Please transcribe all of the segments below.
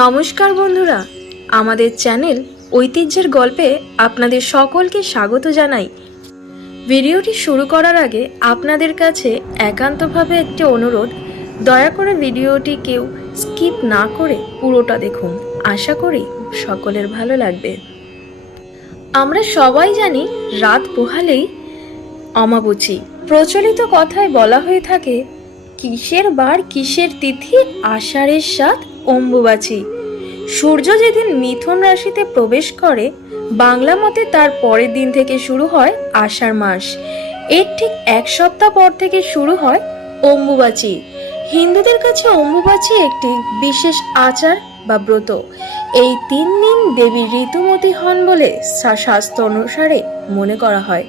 নমস্কার বন্ধুরা, আমাদের চ্যানেল ঐতিহ্যের গল্পে আপনাদের সকলকে স্বাগত জানাই। ভিডিওটি শুরু করার আগে আপনাদের কাছে একান্তভাবে একটি অনুরোধ, দয়া করে ভিডিওটি কেউ স্কিপ না করে পুরোটা দেখুন। আশা করি সকলের ভালো লাগবে। আমরা সবাই জানি রাত পোহালেই অমাবুচি। প্রচলিত কথায় বলা হয়ে থাকে কিসের বার, কিসের তিথি, আষাঢ়ের সাত, অম্বুবাচী। সূর্য যেদিন মিথুন রাশিতে প্রবেশ করে, বাংলা মতে তার পরের দিন থেকে শুরু হয় আষাঢ় মাস। এর ঠিক এক সপ্তাহ পর থেকে শুরু হয় অম্বুবাচী। হিন্দুদের কাছে অম্বুবাচী একটি বিশেষ আচার বা ব্রত। এই তিন দিন দেবী ঋতুমতী হন বলে শাস্ত্র অনুসারে মনে করা হয়।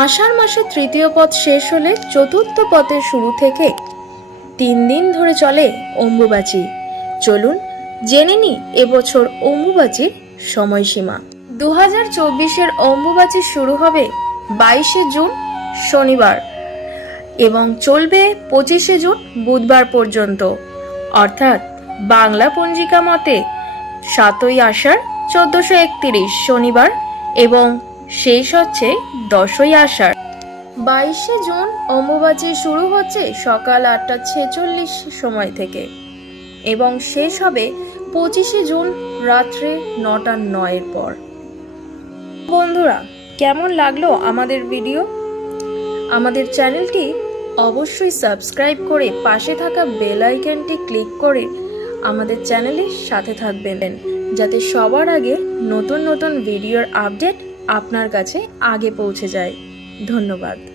আষাঢ় মাসের তৃতীয় পথ শেষ হলে চতুর্থ পথের শুরু থেকে তিন দিন ধরে চলে অম্বুবাচী। চলুন জেনে নি এবছর অম্বুবাচীর সময়সীমা। দু হাজার চব্বিশের অম্বুবাচী শুরু হবে বাইশে জুন, শনিবার এবং চলবে পঁচিশে জুন, বুধবার পর্যন্ত। অর্থাৎ বাংলা পঞ্জিকা মতে সাতই আষাঢ়, চোদ্দশো একত্রিশ, শনিবার এবং শেষ হচ্ছে দশই আষাঢ়। বাইশে জুন অম্বুবাচী শুরু হচ্ছে সকাল আটটা ছেচল্লিশ সময় থেকে। এবং শেষ হবে পঁচিশে জুন রাত্রে নটা নয়ের পর। বন্ধুরা, কেমন লাগল আমাদের ভিডিও? আমাদের চ্যানেলটি অবশ্যই সাবস্ক্রাইব করে পাশে থাকা বেল আইকনটি ক্লিক করে আমাদের চ্যানেলের সাথে থাকবেন, যাতে সবার আগে নতুন নতুন ভিডিওর আপডেট আপনার কাছে আগে পৌঁছে যায়। ধন্যবাদ।